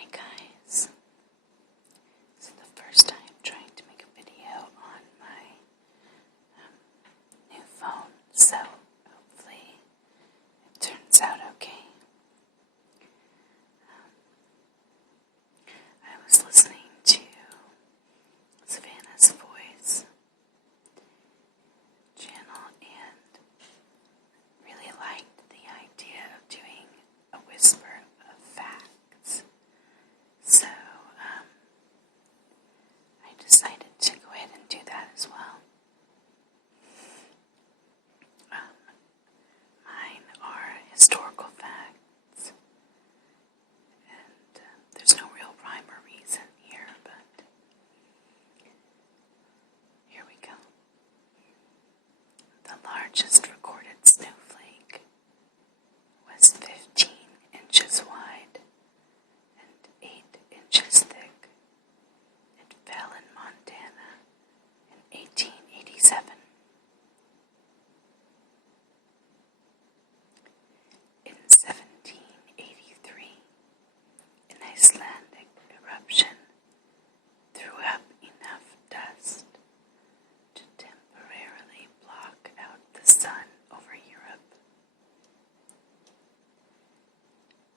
Hi guys, this is the first time trying to make a video on my new phone, so hopefully it turns out okay. I was listening to Savannah's Voice channel and really liked the idea of doing a whisper of facts. So I decided to go ahead and do that as well. Mine are historical facts, and there's no real rhyme or reason here, but here we go. The largest recorded snowflake was 15 inches wide and 8 inches thick. It fell in Montana in 1887. In 1783, an Icelandic eruption threw up enough dust to temporarily block out the sun over Europe.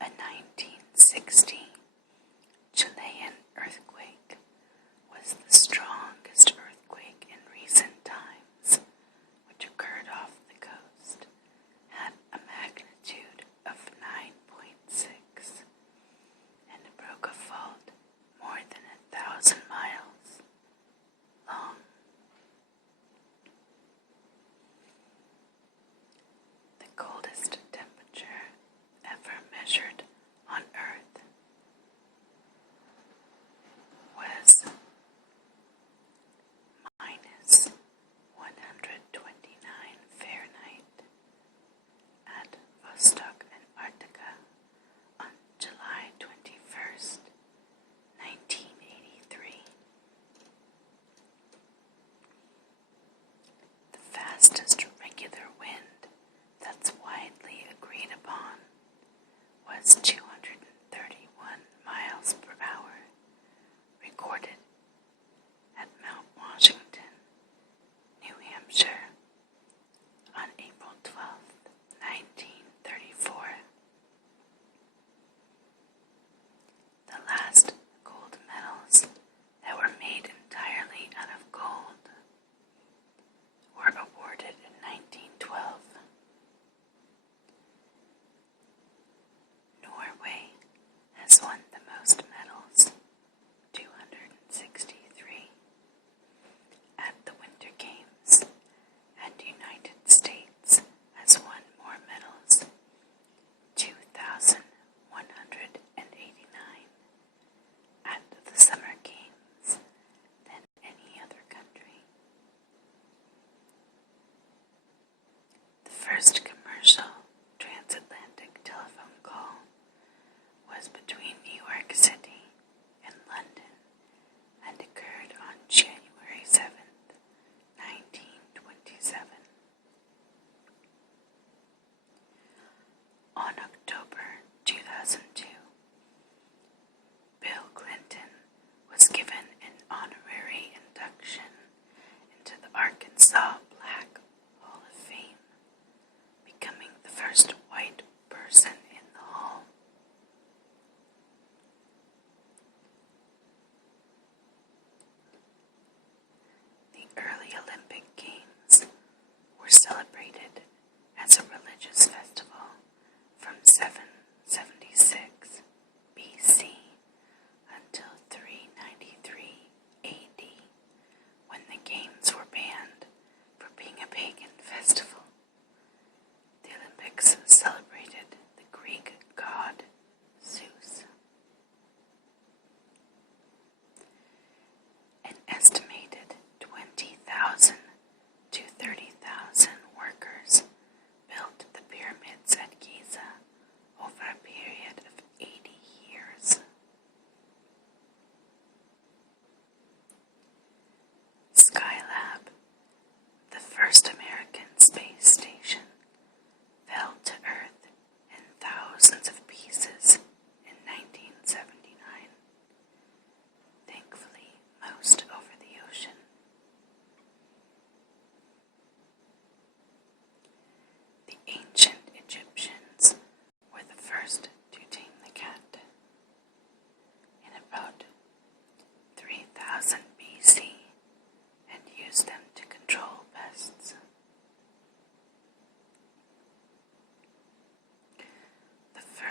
A 1960 Chilean earthquake was the strongest earthquake in recent times, which occurred off the coast, had a magnitude of 9.6 and broke a fault more than 1,000 miles long. The coldest temperature ever measured on Earth was minus 129 Fahrenheit at Vostok, Antarctica on July 21st, 1983. The fastest regular wind that's widely agreed upon was 231 miles per hour, recorded at Mount Washington, New Hampshire, on April 12th, 1934. The last gold medals that were made entirely out of gold were awarded in 1912. Norway has won the most medals, 263, at the Winter Games, and United States has won more medals, 2,189, at the Summer Games than any other country. The first commercial transatlantic telephone call was between New York City and London and occurred on January 7th, 1927. On October 2002, Bill Clinton was given an honorary induction into the Arkansas Black Hall of Fame, becoming the first white person in the hall.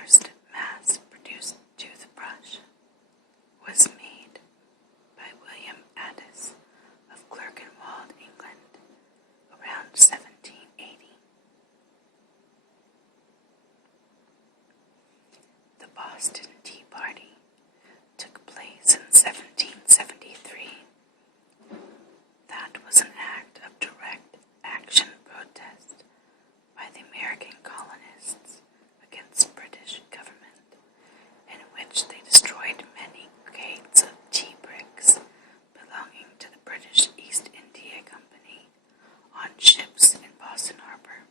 first mass-produced toothbrush was made by William Addis of Clerkenwell, England, around 1780. The Boston Tea Party took place in 1773. That was an act of direct action protest by the American colonists against British government, in which they destroyed many crates of tea bricks belonging to the British East India Company on ships in Boston Harbor.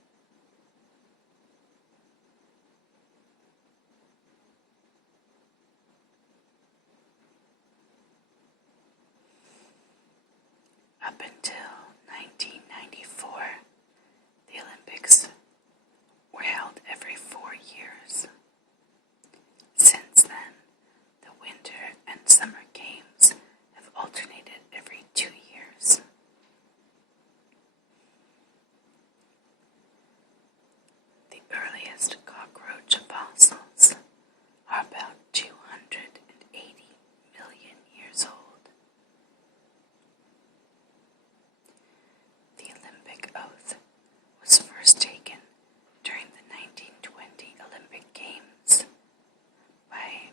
Up until 1994, the Olympics were held every 4 years. Since then, the Winter and Summer Games have alternated every 2 years. The earliest cockroach fossils are about 280 million years old. The Olympic oath was first taken during the 1920 Olympic Games by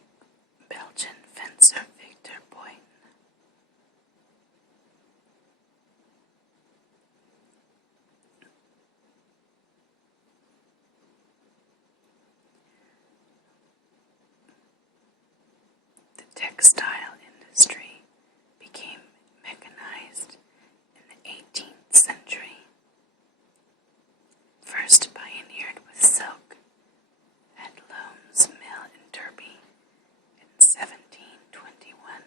Belgian fencer Victor Boyden. The textile industry became mechanized in the 18th century, first pioneered with silk at Loam's Mill in Derby in 1721.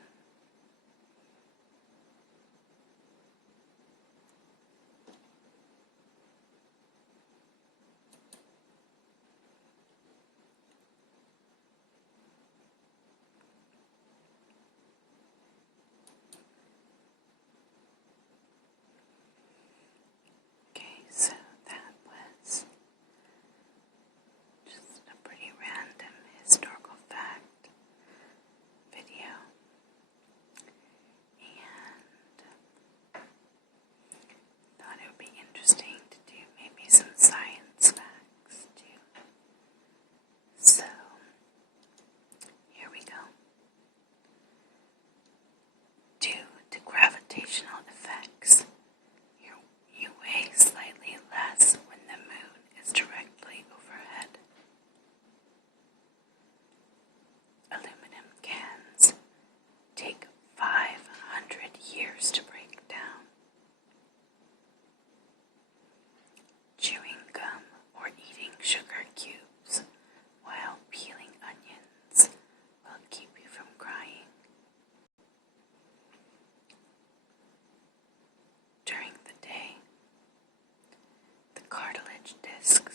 Okay, so that was just a pretty random historical fact video, and thought it would be interesting to do maybe some science facts too. So, here we go. Due to gravitational effects, you weigh slightly less when the moon is directly overhead. Aluminum cans take 500 years to break down. Chewing gum or eating sugar cubes while peeling onions will keep you from crying. During the day, the cartilage discs